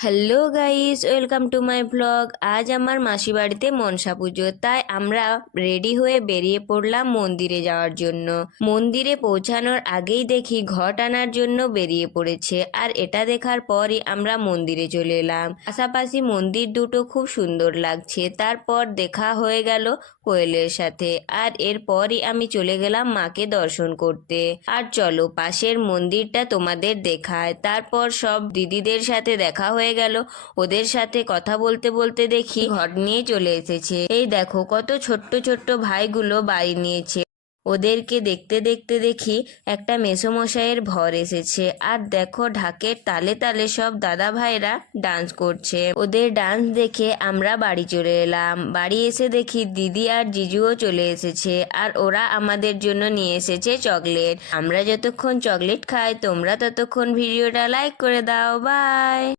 Hello guys, welcome to my blog. আজ আমার মাসি বাড়িতে মনসা পুজো, তাই আমরা রেডি হয়ে বেরিয়ে পড়লাম মন্দিরে যাওয়ার জন্য। মন্দিরে পৌঁছানোর আগেই দেখি ঘট আনার জন্য বেরিয়ে পড়েছে, আর এটা দেখার পরই আমরা মন্দিরে চলে এলাম। পাশাপাশি মন্দির দুটো খুব সুন্দর লাগছে। তারপর দেখা হয়ে গেল কোয়েলের সাথে, আর এরপরই আমি চলে গেলাম মাকে দর্শন করতে। আর চলো পাশের মন্দিরটা তোমাদের দেখায়। তারপর সব দিদিদের সাথে দেখা হয়ে গেল, ওদের সাথে কথা বলতে বলতে দেখি ঘট নিয়ে চলে এসেছে। এই দেখো কত ছোট্ট ছোট্ট ভাইগুলো বাড়ি নিয়েছে। ওদেরকে দেখতে দেখতে দেখি একটা মেসোমশাইয়ের ভর এসেছে, আর দেখো ঢাকের তালে তালে সব দাদা ভাইরা ডান্স করছে। ওদের ডান্স দেখে আমরা বাড়ি চলে এলাম। বাড়ি এসে দেখি দিদি আর জিজুও চলে এসেছে, আর ওরা আমাদের জন্য নিয়ে এসেছে চকলেট। আমরা যতক্ষণ চকলেট খাই তোমরা ততক্ষণ ভিডিওটা লাইক করে দাও। বাই।